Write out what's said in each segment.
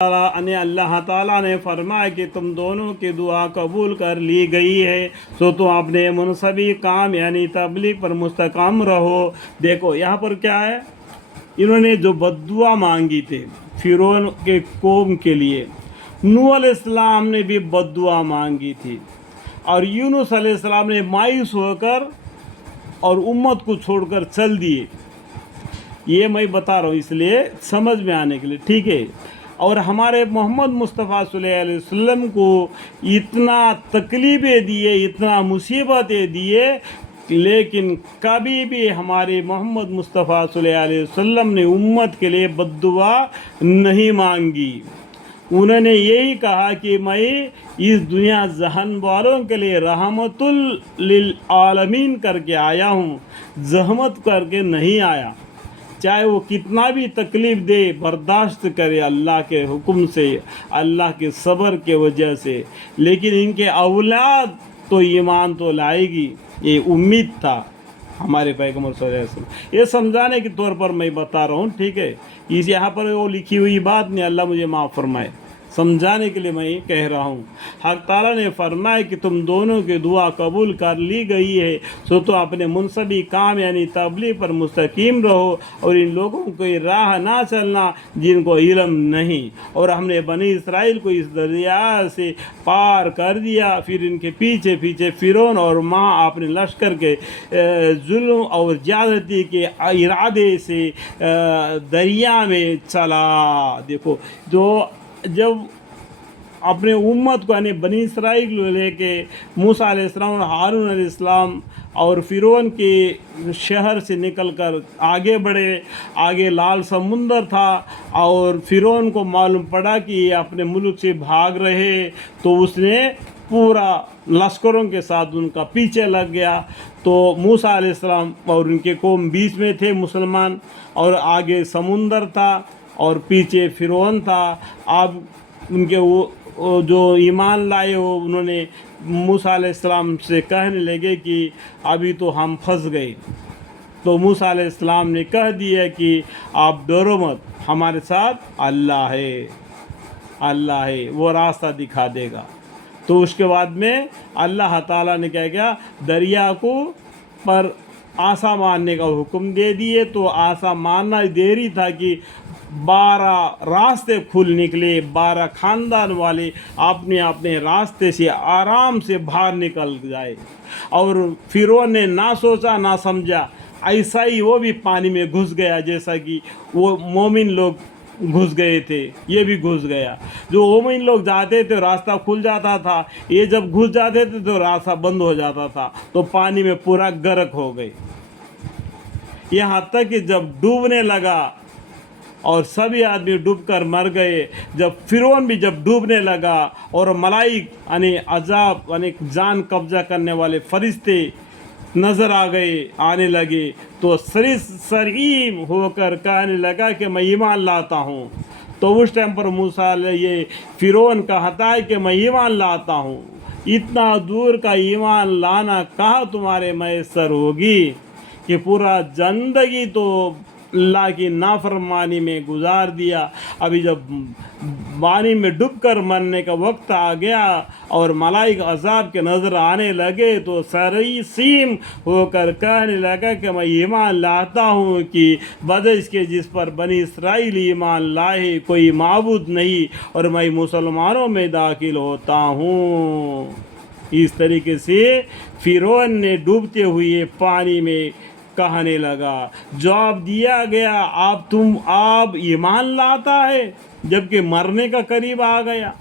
अल्लाह ताला ने फरमाया कि तुम दोनों की दुआ कबूल कर ली गई है, तो तुम अपने मुनसबी काम यानी तबलीग पर मुस्तकाम रहो। देखो यहाँ पर क्या है, इन्होंने जो बद्दुआ मांगी थी फिरौन के कौम के लिए, नूह अलैहिस्सलाम ने भी बद्दुआ मांगी थी, और यूनुस अलैहिस्सलाम ने मायूस होकर और उम्मत को छोड़कर चल दिए। ये मैं बता रहा हूँ इसलिए समझ में आने के लिए, ठीक है। और हमारे मोहम्मद मुस्तफ़ा सल्लल्लाहु अलैहि वसल्लम को इतना तकलीफ़ें दिए, इतना मुसीबतें दिए, लेकिन कभी भी हमारे मोहम्मद मुस्तफ़ा सल्लल्लाहु अलैहि वसल्लम ने उम्मत के लिए बद्दुआ नहीं मांगी। उन्होंने यही कहा कि मैं इस दुनिया जहान वालों के लिए रहमतुल लिल आलमीन करके आया हूँ, जहमत करके नहीं आया। चाहे वो कितना भी तकलीफ़ दे, बर्दाश्त करे अल्लाह के हुक्म से, अल्लाह के सब्र के वजह से, लेकिन इनके औलाद तो ईमान तो लाएगी, ये उम्मीद था हमारे पैगम्बर सल्लल्लाहु अलैहि वसल्लम। ये समझाने के तौर पर मैं बता रहा हूँ, ठीक है। इस यहाँ पर वो लिखी हुई बात नहीं, अल्लाह मुझे माफ़ फरमाए, समझाने के लिए मैं कह रहा हूँ। हक़ ताला ने फरमाया कि तुम दोनों की दुआ कबूल कर ली गई है, सो तो अपने मुनसबी काम यानी तबलीग पर मुस्तकीम रहो, और इन लोगों को राह ना चलना जिनको इल्म नहीं। और हमने बनी इसराइल को इस दरिया से पार कर दिया, फिर इनके पीछे पीछे फिरौन और माँ अपने लश्कर के जुल्म और ज़्यादती के इरादे से दरिया में चला। देखो, जो जब अपने उम्मत को यानी बनी इसराइल को लेके मूसा अलैहिस्सलाम और हारून अलैहिस्सलाम और फिरौन के शहर से निकलकर आगे बढ़े, आगे लाल समुंदर था, और फिरौन को मालूम पड़ा कि ये अपने मुल्क से भाग रहे, तो उसने पूरा लश्करों के साथ उनका पीछे लग गया। तो मूसा अलैहिस्सलाम और उनके कौम बीच में थे मुसलमान, और आगे समुंदर था और पीछे फिरौन था। अब उनके वो जो ईमान लाए वो उन्होंने मूसा अलैहिस्सलाम से कहने लगे कि अभी तो हम फंस गए। तो मूसा अलैहिस्सलाम ने कह दिया कि आप डरो मत, हमारे साथ अल्लाह है, अल्लाह है, वो रास्ता दिखा देगा। तो उसके बाद में अल्लाह ताला ने क्या किया, दरिया को पर आसा मारने का हुक्म दे दिए। तो आसा मारना देरी था कि 12 रास्ते खुल निकले, 12 ख़ानदान वाले अपने अपने रास्ते से आराम से बाहर निकल जाए। और फिरौन ने ना सोचा ना समझा, ऐसा ही वो भी पानी में घुस गया, जैसा कि वो मोमिन लोग घुस गए थे, ये भी घुस गया। जो मोमिन लोग जाते थे रास्ता खुल जाता था, ये जब घुस जाते थे तो रास्ता बंद हो जाता था, तो पानी में पूरा गर्क हो गए। यहाँ तक कि जब डूबने लगा और सभी आदमी डूबकर मर गए, जब फिरौन भी जब डूबने लगा और मलाइक यानी अजाब यानी जान कब्जा करने वाले फरिश्ते नज़र आ गए, आने लगे, तो सरीम होकर कहने लगा कि मैं ईमान लाता हूँ। तो उस टाइम पर मूसा ये फिरौन कहता है कि मैं ईमान लाता हूँ। इतना दूर का ईमान लाना कहाँ तुम्हारे मैसर होगी कि पूरा ज़िंदगी तो अल्लाह की नाफरमानी में गुजार दिया। अभी जब पानी में डूबकर मरने का वक्त आ गया और मलाइक अजाब के नज़र आने लगे, तो सरीसीम होकर कहने लगा कि मैं ईमान लाता हूँ कि बजाय इसके जिस पर बनी इसराइल ईमान लाए कोई माबूद नहीं, और मैं मुसलमानों में दाखिल होता हूँ। इस तरीके से फिरौन ने डूबते हुए पानी में कहने लगा, जवाब दिया गया, आप ईमान लाता है जबकि मरने का करीब आ गया,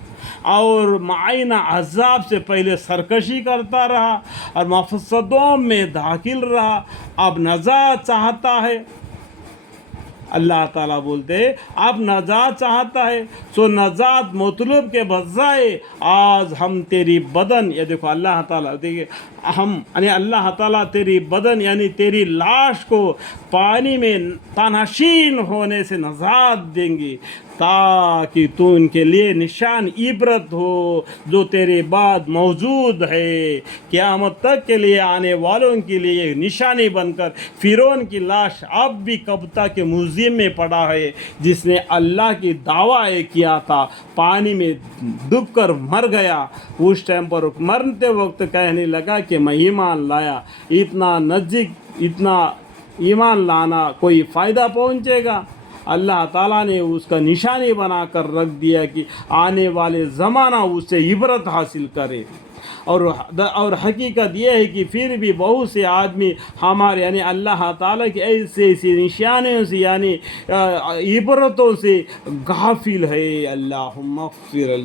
और मायना अजाब से पहले सरकशी करता रहा और मफसदों में दाखिल रहा, अब नजात चाहता है। अल्लाह ताला बोलते हैं आप नजात चाहता है, सो नजात मतलूब के बजाय आज हम तेरी बदन, ये देखो अल्लाह ताला, देखिए ہم یعنی اللہ تعالیٰ تیری بدن یعنی تیری لاش کو پانی میں تنہشین ہونے سے نجات دیں گے تاکہ تو ان کے لیے نشان عبرت ہو جو تیرے بعد موجود ہے، قیامت تک کے لیے آنے والوں کے لیے ایک نشانی بن کر۔ فرعون کی لاش اب بھی کبتا کے میوزیم میں پڑا ہے، جس نے اللہ کی دعویٰ کیا تھا، پانی میں ڈوب کر مر گیا، اس ٹائم پر مرتے وقت کہنے لگا کہ میں ایمان لایا۔ اتنا نزدیک اتنا ایمان لانا کوئی فائدہ پہنچے گا؟ اللہ تعالیٰ نے اس کا نشانی بنا کر رکھ دیا کہ آنے والے زمانہ اس سے عبرت حاصل کرے۔ اور حقیقت یہ ہے کہ پھر بھی بہت سے آدمی ہمارے یعنی اللہ تعالیٰ کی ایسی نشانیوں سے یعنی عبرتوں سے غافل ہے۔ اللہم اغفر لی